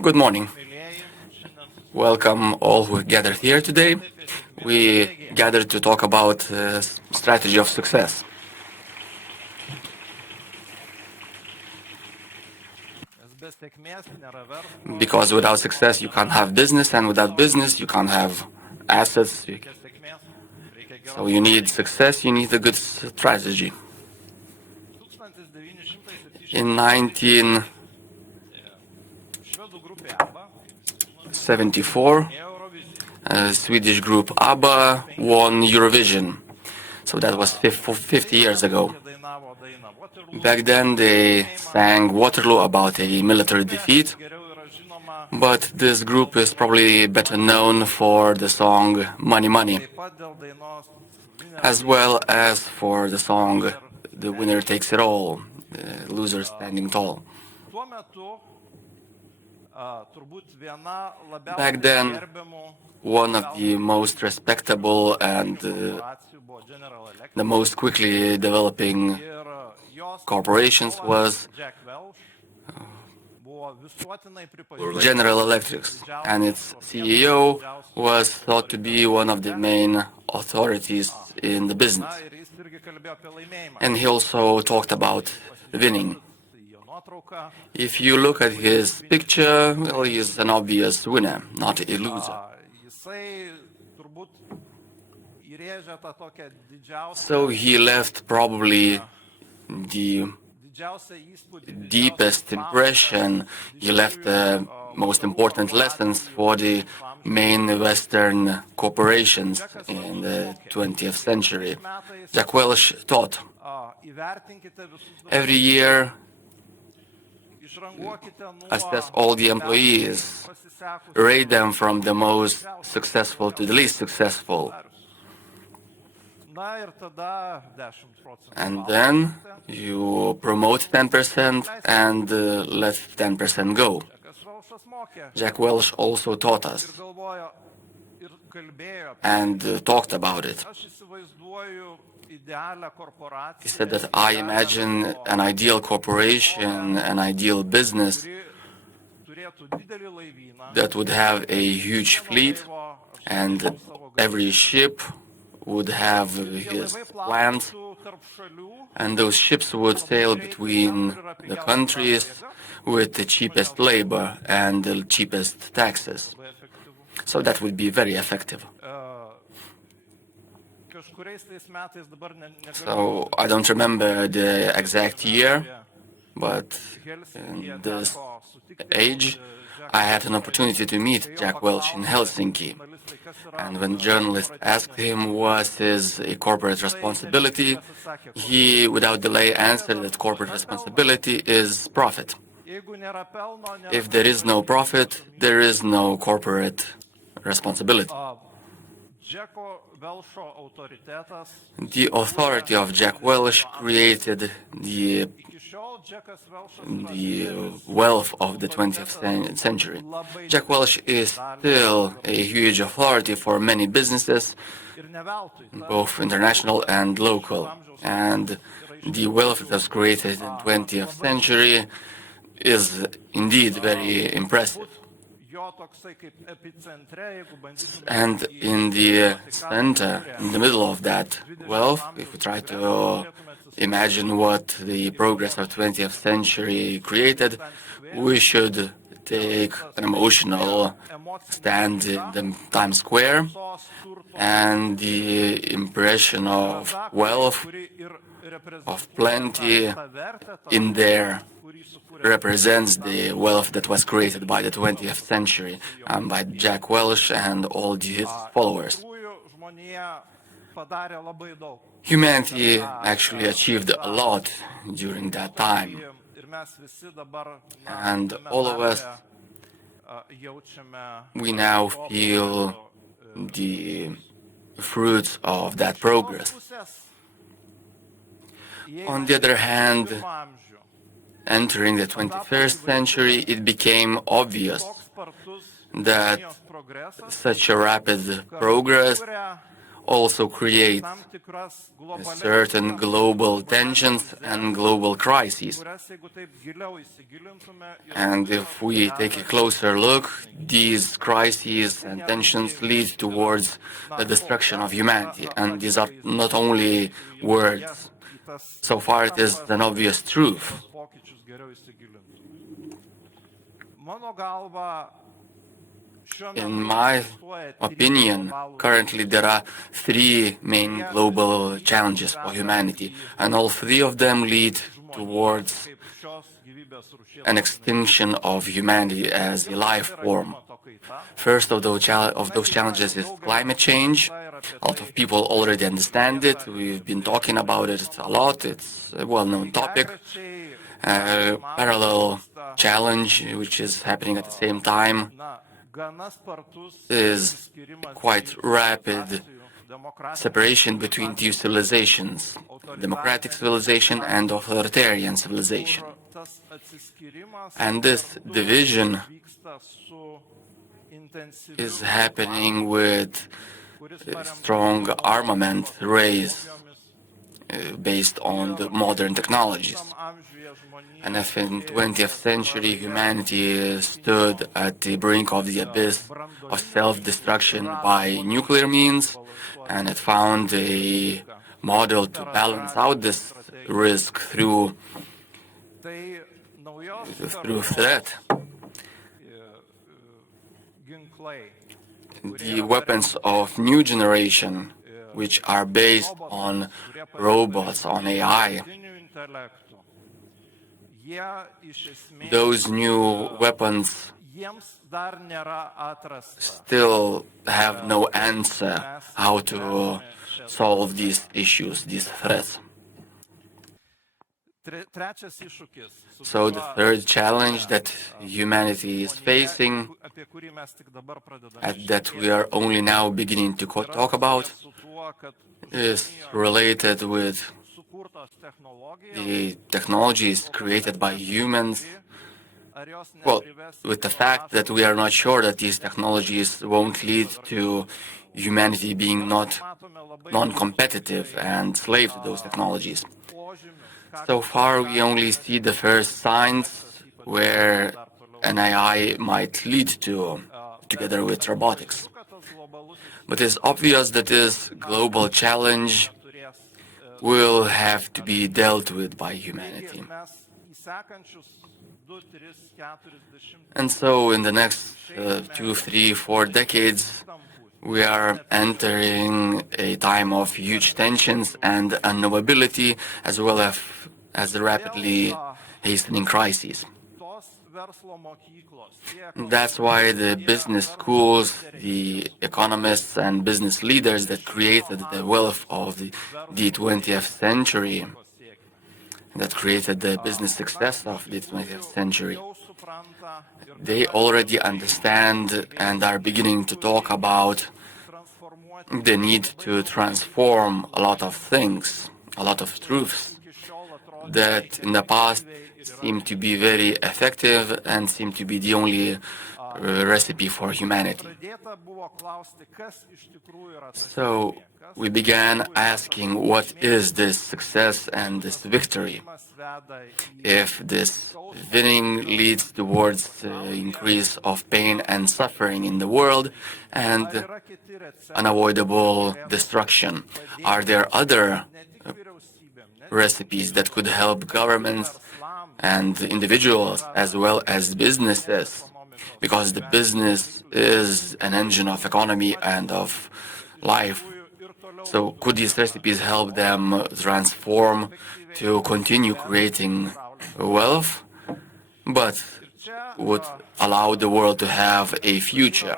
Good morning. Welcome all who gathered here today. We gathered to talk about strategy of success. Because without success you can't have business, and without business you can't have assets. So you need success, you need a good strategy. In 1974, Swedish group ABBA won Eurovision. So that was 50 years ago. Back then they sang Waterloo about a military defeat, but this group is probably better known for the song Money Money, as well as for the song The Winner Takes It All, Loser Standing Tall. Back then, one of the most respectable and the most quickly developing corporations was General Electric, and its CEO was thought to be one of the main authorities in the business. And he also talked about winning. If you look at his picture, well, he's an obvious winner, not a loser. So he left probably the deepest impression. He left the most important lessons for the main Western corporations in the 20th century. Jack Welch taught, every year assess all the employees, rate them from the most successful to the least successful. And then you promote 10% and let 10% go. Jack Welch also taught us and talked about it. He said that I imagine an ideal corporation, an ideal business that would have a huge fleet, and every ship would have his plant, and those ships would sail between the countries with the cheapest labor and the cheapest taxes. So that would be very effective. So I don't remember the exact year, but in this age I had an opportunity to meet Jack Welch in Helsinki. And when journalists asked him what is a corporate responsibility, he, without delay, answered that corporate responsibility is profit. If there is no profit, there is no corporate responsibility. The authority of Jack Welch created the wealth of the 20th century. Jack Welch is still a huge authority for many businesses, both international and local. And the wealth that was created in the 20th century is indeed very impressive. And in the center, in the middle of that wealth, if we try to imagine what the progress of 20th century created, we should take an emotional stand in the Times Square, and the impression of wealth, of plenty in there represents the wealth that was created by the 20th century and by Jack Welch and all his followers. Humanity actually achieved a lot during that time, and all of us, we now feel the fruits of that progress. On the other hand, entering the 21st century, it became obvious that such a rapid progress also creates certain global tensions and global crises. And if we take a closer look, these crises and tensions lead towards the destruction of humanity. And these are not only words. So far, it is an obvious truth. In my opinion, currently there are three main global challenges for humanity, and all three of them lead towards an extinction of humanity as a life form. First of those challenges is climate change. A lot of people already understand it. We've been talking about it a lot. It's a well-known topic. Parallel challenge, which is happening at the same time, is quite rapid separation between two civilizations, democratic civilization and authoritarian civilization. And this division is happening with a strong armament race based on the modern technologies. And if in 20th century humanity stood at the brink of the abyss of self-destruction by nuclear means, and it found a model to balance out this risk through threat, the weapons of new generation, which are based on robots, on AI, those new weapons still have no answer how to solve these issues, these threats. So the third challenge that humanity is facing, and that we are only now beginning to talk about, is related with the technologies created by humans. Well, with the fact that we are not sure that these technologies won't lead to humanity being non-competitive and slave to those technologies. So far, we only see the first signs where an AI might lead to, together with robotics. But it's obvious that this global challenge will have to be dealt with by humanity. And so in the next 2, 3, 4 decades, we are entering a time of huge tensions and unknowability, as well as the rapidly hastening crises. That's why the business schools, the economists and business leaders that created the wealth of the 20th century, that created the business success of the 20th century, they already understand and are beginning to talk about the need to transform a lot of things, a lot of truths that in the past seemed to be very effective and seemed to be the only recipe for humanity. So we began asking, what is this success and this victory? If this winning leads towards increase of pain and suffering in the world and unavoidable destruction, are there other recipes that could help governments and individuals as well as businesses? Because the business is an engine of economy and of life. So could these recipes help them transform to continue creating wealth, but would allow the world to have a future?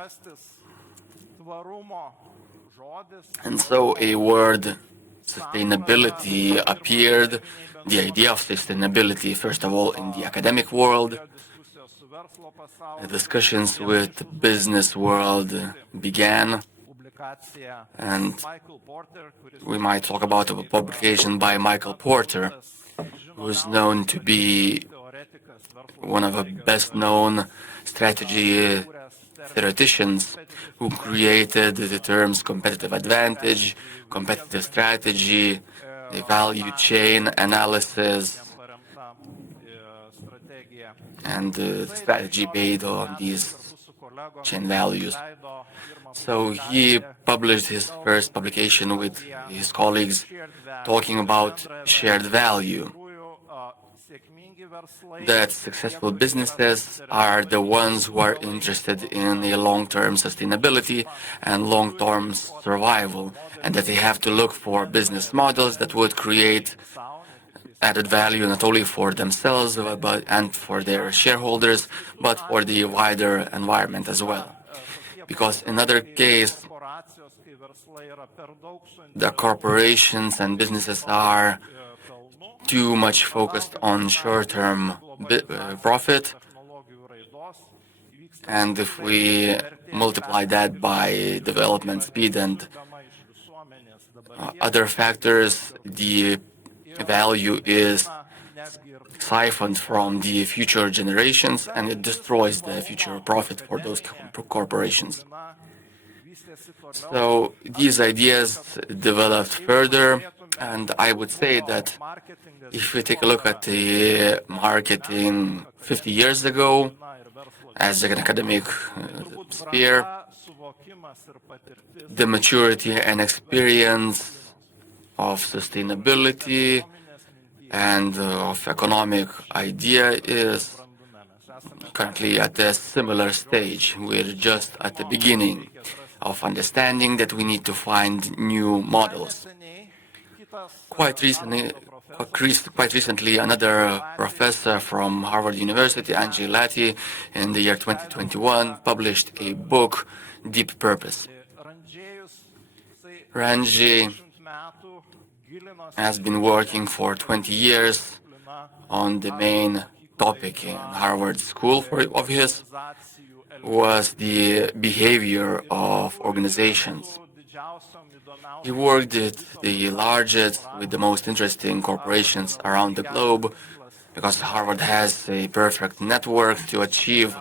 And so a word, sustainability, appeared. The idea of sustainability, first of all, in the academic world. The discussions with the business world began. And we might talk about a publication by Michael Porter, who is known to be one of the best-known strategy theoreticians, who created the terms competitive advantage, competitive strategy, the value chain analysis, and the strategy based on these chain values. So he published his first publication with his colleagues talking about shared value, that successful businesses are the ones who are interested in a long-term sustainability and long-term survival, and that they have to look for business models that would create added value not only for themselves and for their shareholders, but for the wider environment as well. Because in other case, the corporations and businesses are too much focused on short-term profit, and if we multiply that by development speed and other factors, the value is siphoned from the future generations, and it destroys the future profit for those corporations. So these ideas developed further, and I would say that if we take a look at the marketing 50 years ago as an academic sphere, the maturity and experience of sustainability and of economic idea is currently at a similar stage. We're just at the beginning of understanding that we need to find new models. Quite recently, another professor from Harvard University, Angie Latti, in the year 2021, published a book, Deep Purpose. Ranji has been working for 20 years on the main topic in Harvard School of his, was the behavior of organizations. He worked with the largest, with the most interesting corporations around the globe, because Harvard has a perfect network to achieve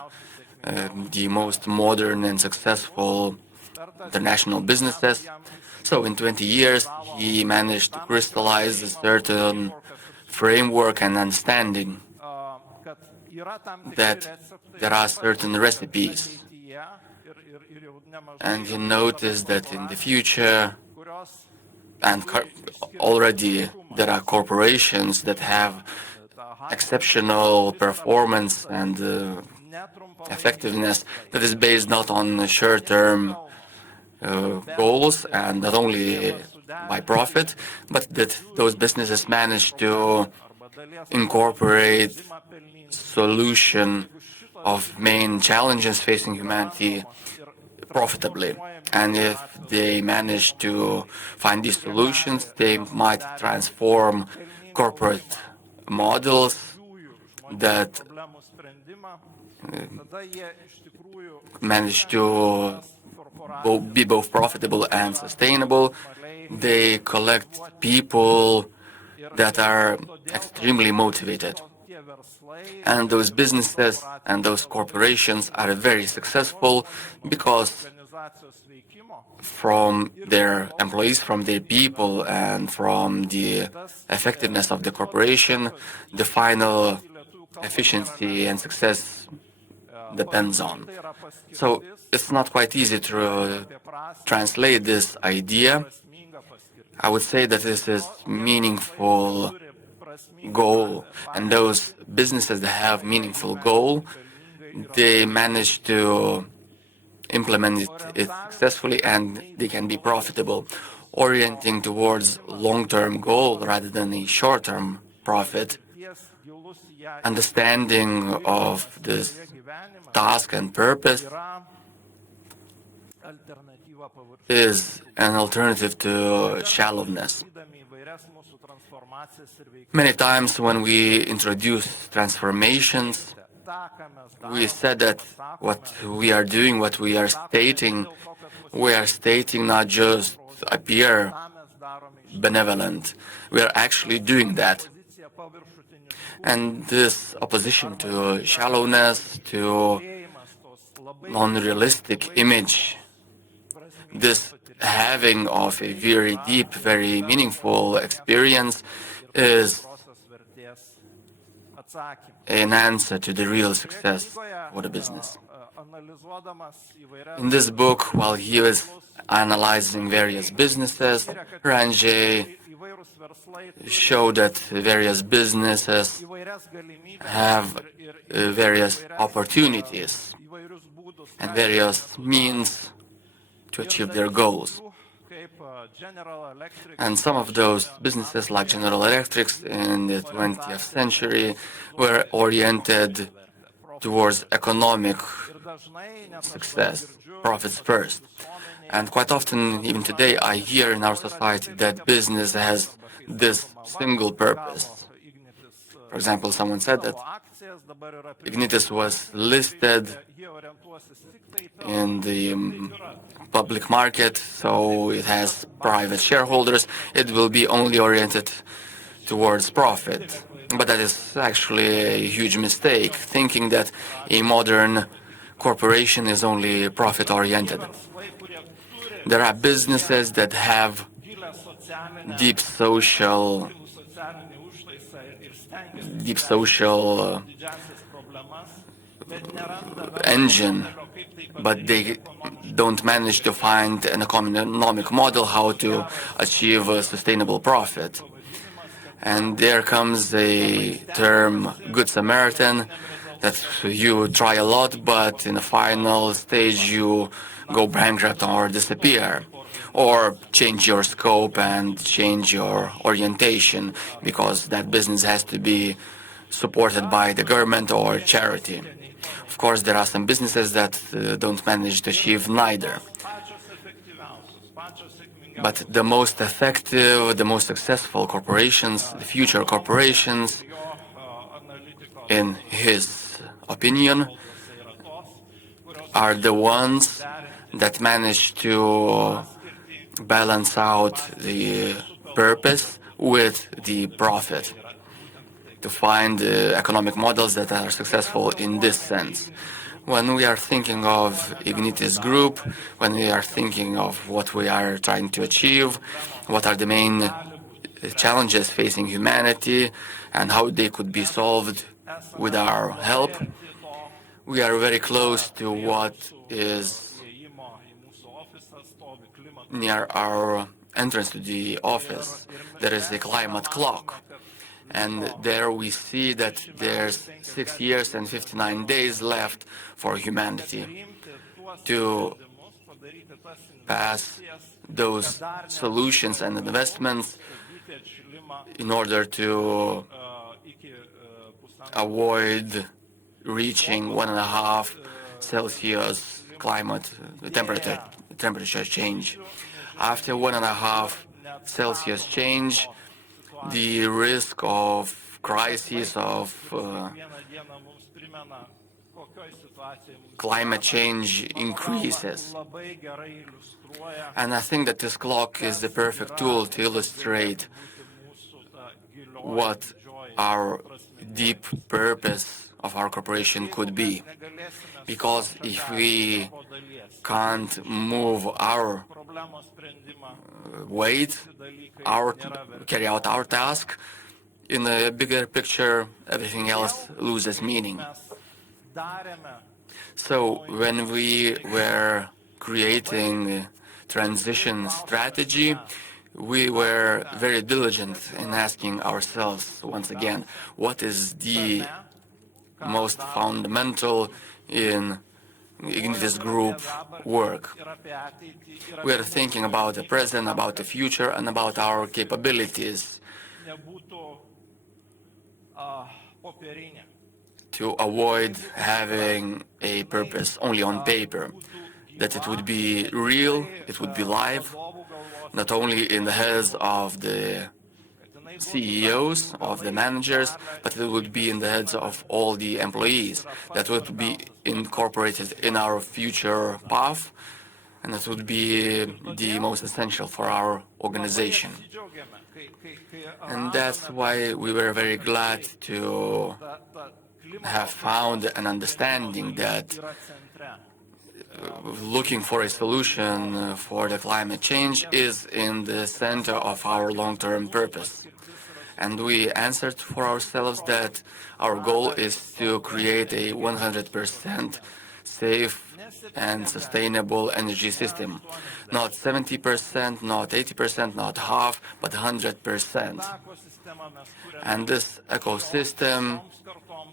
the most modern and successful international businesses. So in 20 years, he managed to crystallize a certain framework and understanding that there are certain recipes. And he noticed that in the future, and already there are corporations that have exceptional performance and effectiveness that is based not on short-term goals and not only by profit, but that those businesses manage to incorporate solution of main challenges facing humanity profitably. And if they manage to find these solutions, they might transform corporate models that manage to be both profitable and sustainable. They collect people that are extremely motivated. And those businesses and those corporations are very successful because from their employees, from their people, and from the effectiveness of the corporation, the final efficiency and success depends on. So it's not quite easy to translate this idea. I would say that this is meaningful goal, and those businesses that have meaningful goal, they manage to implement it successfully and they can be profitable, orienting towards long-term goal rather than a short-term profit. Understanding of this task and purpose is an alternative to shallowness. Many times when we introduce transformations, we said that what we are doing, what we are stating not just appear benevolent. We are actually doing that. And this opposition to shallowness, to non-realistic image, this having of a very deep, very meaningful experience is an answer to the real success of the business. In this book, while he was analyzing various businesses, Ranjay showed that various businesses have various opportunities and various means to achieve their goals. And some of those businesses, like General Electric in the 20th century, were oriented towards economic success, profits first. And quite often, even today, I hear in our society that business has this single purpose. For example, someone said that Ignitis was listed in the public market, so it has private shareholders. It will be only oriented towards profit. But that is actually a huge mistake, thinking that a modern corporation is only profit-oriented. There are businesses that have deep social engine, but they don't manage to find an economic model how to achieve a sustainable profit. And there comes a term, Good Samaritan, that you try a lot, but in the final stage you go bankrupt or disappear, or change your scope and change your orientation, because that business has to be supported by the government or charity. Of course, there are some businesses that don't manage to achieve neither. But the most effective, the most successful corporations, the future corporations, in his opinion, are the ones that manage to balance out the purpose with the profit, to find economic models that are successful in this sense. When we are thinking of Ignitis Group, when we are thinking of what we are trying to achieve, what are the main challenges facing humanity and how they could be solved with our help, we are very close to what is near our entrance to the office. There is a climate clock. And there we see that there's 6 years and 59 days left for humanity to pass those solutions and investments in order to avoid reaching 1.5 Celsius climate temperature change. After 1.5 Celsius change, the risk of crisis of climate change increases. And I think that this clock is the perfect tool to illustrate what our deep purpose of our corporation could be. Because if we can't move our weight, carry out our task, in the bigger picture, everything else loses meaning. So when we were creating transition strategy, we were very diligent in asking ourselves once again, what is the most fundamental in Ignitis Group work? We are thinking about the present, about the future, and about our capabilities to avoid having a purpose only on paper, that it would be real, it would be live, not only in the heads of the CEOs, of the managers, but it would be in the heads of all the employees, that would be incorporated in our future path, and that would be the most essential for our organization. And that's why we were very glad to have found an understanding that looking for a solution for the climate change is in the center of our long-term purpose. And we answered for ourselves that our goal is to create a 100% safe and sustainable energy system. Not 70%, not 80%, not half, but 100%. And this ecosystem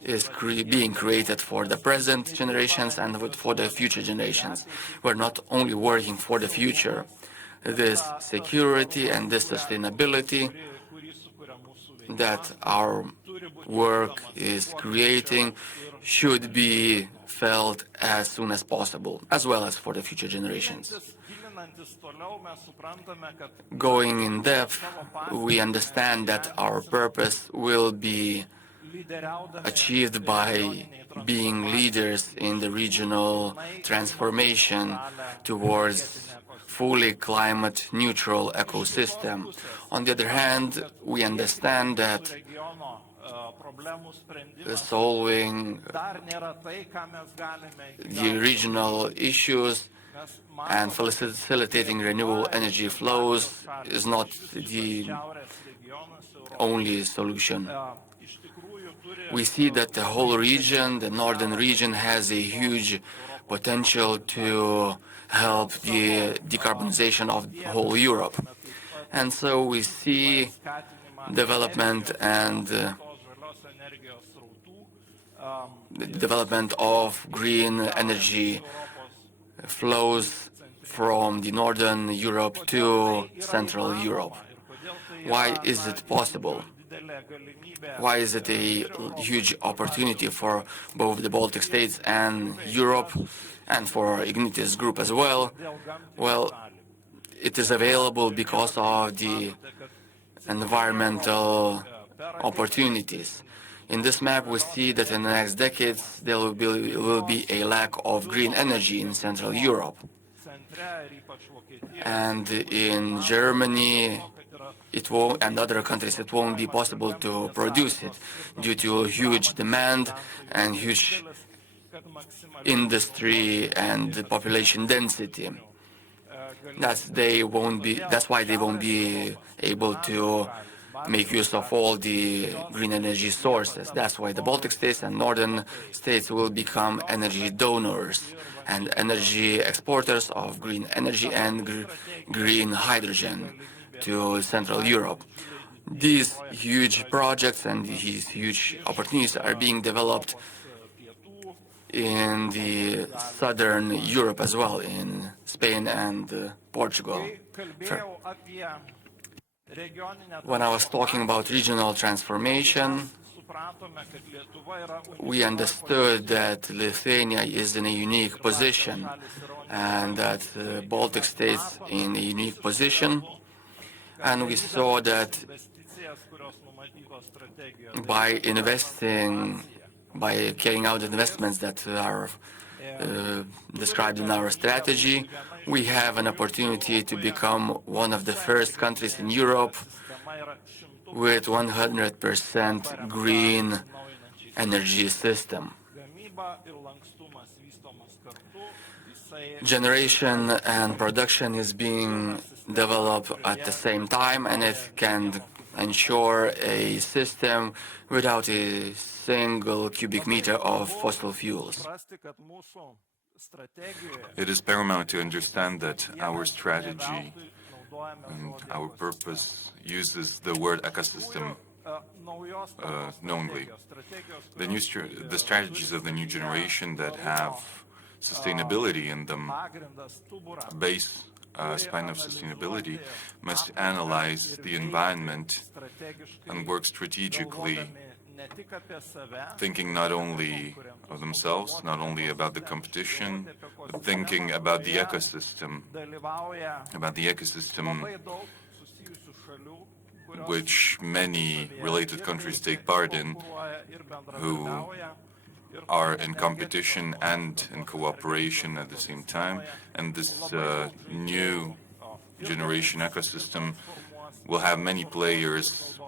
is being created for the present generations and for the future generations. We're not only working for the future. This security and this sustainability that our work is creating should be felt as soon as possible, as well as for the future generations. Going in depth, we understand that our purpose will be achieved by being leaders in the regional transformation towards fully climate-neutral ecosystem. On the other hand, we understand that solving the regional issues and facilitating renewable energy flows is not the only solution. We see that the whole region, the northern region, has a huge potential to help the decarbonization of whole Europe. And so we see development and the development of green energy flows from the northern Europe to Central Europe. Why is it possible? Why is it a huge opportunity for both the Baltic states and Europe, and for Ignitis group as well? Well, it is available because of the environmental opportunities. In this map, we see that in the next decades there will be a lack of green energy in Central Europe. And in Germany, and other countries, it won't be possible to produce it due to huge demand and huge industry and population density. That's why they won't be able to make use of all the green energy sources. That's why the Baltic states and northern states will become energy donors and energy exporters of green energy and green hydrogen to Central Europe. These huge projects and these huge opportunities are being developed in the southern Europe as well, in Spain and Portugal. When I was talking about regional transformation, we understood that Lithuania is in a unique position and that the Baltic states in a unique position. And we saw that by carrying out investments that are described in our strategy, we have an opportunity to become one of the first countries in Europe with 100% green energy system. Generation and production is being developed at the same time, and it can ensure a system without a single cubic meter of fossil fuels. It is paramount to understand that our strategy and our purpose uses the word ecosystem knowingly. The strategies of the new generation that have sustainability in them, spine of sustainability, must analyze the environment and work strategically thinking not only of themselves, not only about the competition, but thinking about the ecosystem which many related countries take part in, who are in competition and in cooperation at the same time. And this new generation ecosystem will have many players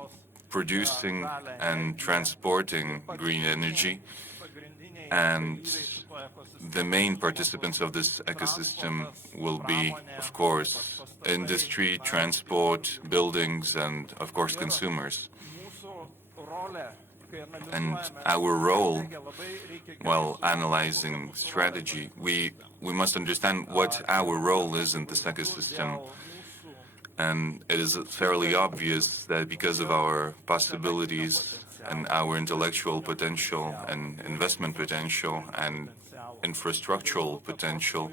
producing and transporting green energy. And the main participants of this ecosystem will be, of course, industry, transport, buildings, and, of course, consumers. And our role, while analyzing strategy, we must understand what our role is in this ecosystem. And it is fairly obvious that because of our possibilities and our intellectual potential and investment potential and infrastructural potential,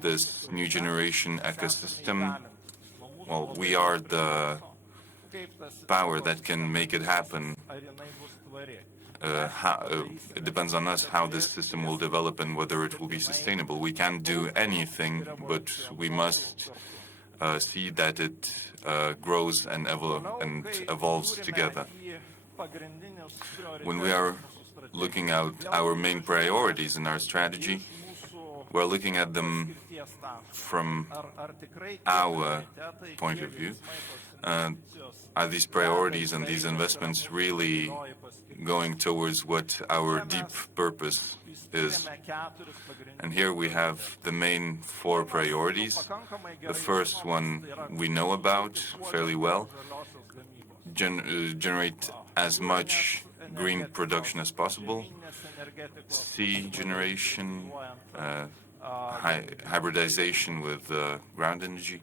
this new generation ecosystem, well, we are the power that can make it happen. It depends on us how this system will develop and whether it will be sustainable. We can't do anything, but we must see that it grows and evolves together. When we are looking at our main priorities in our strategy, we're looking at them from our point of view. Are these priorities and these investments really going towards what our deep purpose is? And here we have the main four priorities. The first one we know about fairly well: generate as much green production as possible, C generation, hybridization with ground energy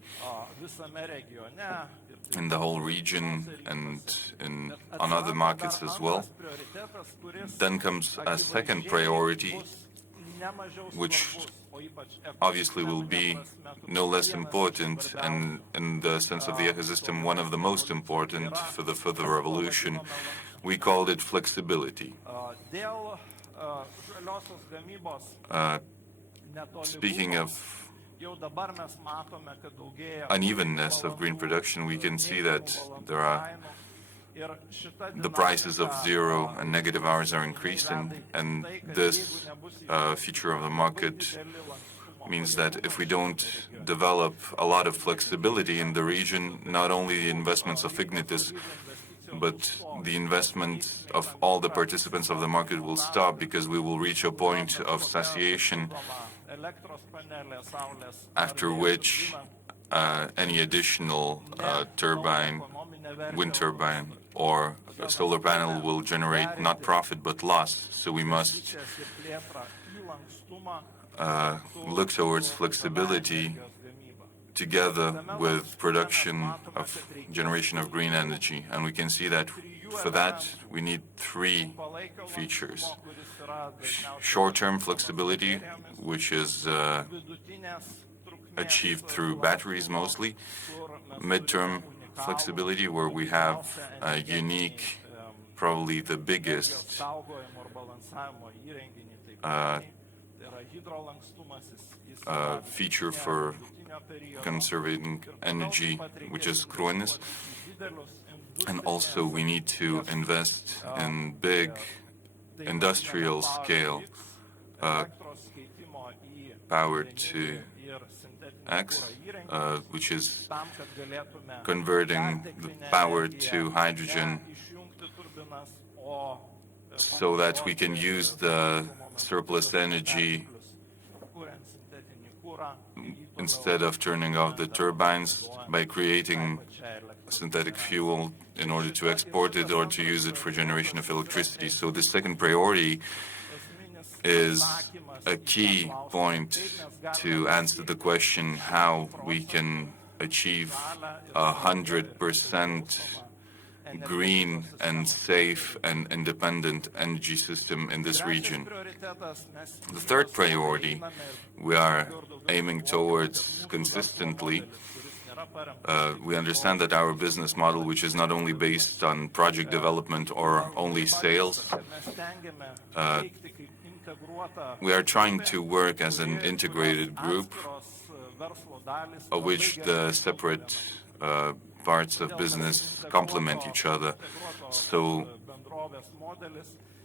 in the whole region and on other markets as well. Then comes a second priority, which obviously will be no less important, and in the sense of the ecosystem, one of the most important for the further evolution. We called it flexibility. Speaking of unevenness of green production, we can see that there are the prices of zero and negative hours are increasing, and this feature of the market means that if we don't develop a lot of flexibility in the region, not only the investments of Ignitis, but the investment of all the participants of the market will stop, because we will reach a point of satiation, after which any additional turbine, wind turbine, or a solar panel will generate not profit but loss. So we must look towards flexibility together with production of generation of green energy. And we can see that for that we need three features. Short-term flexibility, which is achieved through batteries mostly. Mid-term flexibility, where we have a unique, probably the biggest feature for conserving energy, which is Ignitis. And also we need to invest in big industrial scale power to X, which is converting the power to hydrogen, so that we can use the surplus energy instead of turning off the turbines by creating synthetic fuel in order to export it or to use it for generation of electricity. So the second priority is a key point to answer the question how we can achieve 100% green and safe and independent energy system in this region. The third priority we are aiming towards consistently we understand that our business model, which is not only based on project development or only sales, we are trying to work as an integrated group, of which the separate parts of business complement each other. So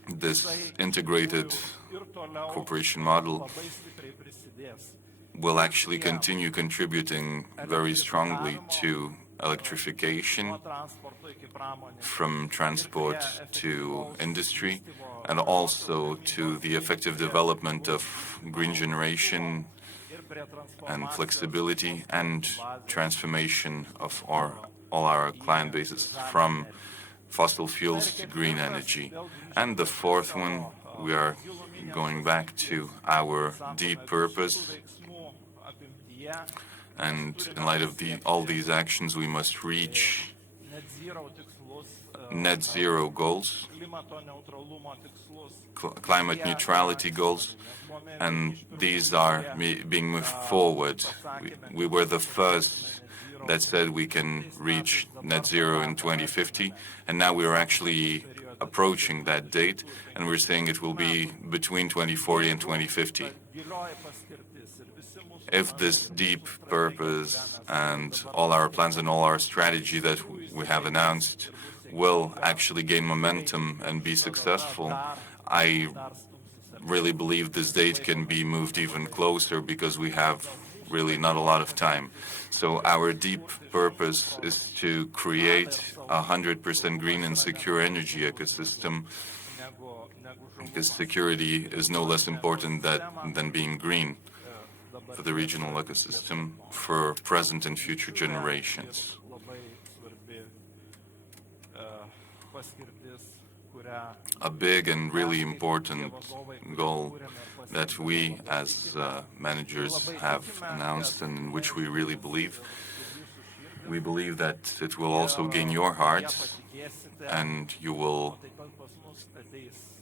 this integrated cooperation model will actually continue contributing very strongly to electrification from transport to industry, and also to the effective development of green generation and flexibility and transformation of all our client bases from fossil fuels to green energy. And the fourth one, we are going back to our deep purpose. And in light of all these actions, we must reach net zero goals, climate neutrality goals, and these are being moved forward. We were the first that said we can reach net zero in 2050, and now we are actually approaching that date, and we're saying it will be between 2040 and 2050. If this deep purpose and all our plans and all our strategy that we have announced will actually gain momentum and be successful, I really believe this date can be moved even closer, because we have really not a lot of time. So our deep purpose is to create 100% green and secure energy ecosystem, because security is no less important than being green for the regional ecosystem for present and future generations. A big and really important goal that we as managers have announced, and in which we really believe. We believe that it will also gain your heart, and you will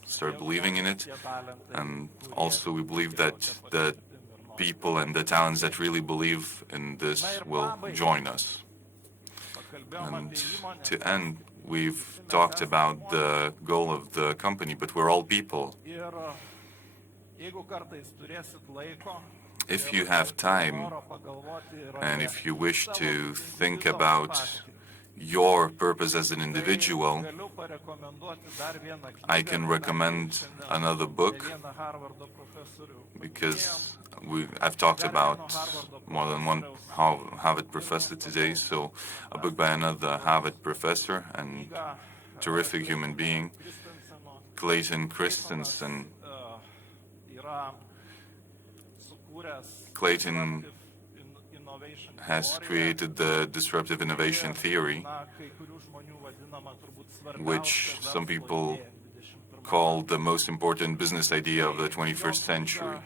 start believing in it. And also we believe that the people and the talents that really believe in this will join us. And to end, we've talked about the goal of the company, but we're all people. If you have time, and if you wish to think about your purpose as an individual, I can recommend another book, because I've talked about more than one Harvard professor today, so a book by another Harvard professor and terrific human being, Clayton Christensen. Clayton has created the disruptive innovation theory, which some people call the most important business idea of the 21st century.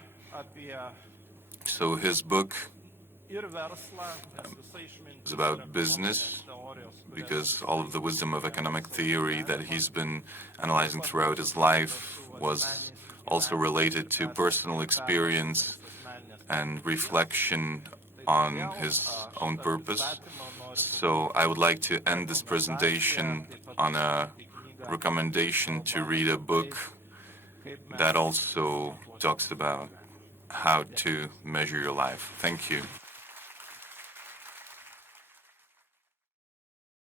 So his book is about business, because all of the wisdom of economic theory that he's been analyzing throughout his life was also related to personal experience and reflection on his own purpose. So I would like to end this presentation on a recommendation to read a book that also talks about how to measure your life. Thank you.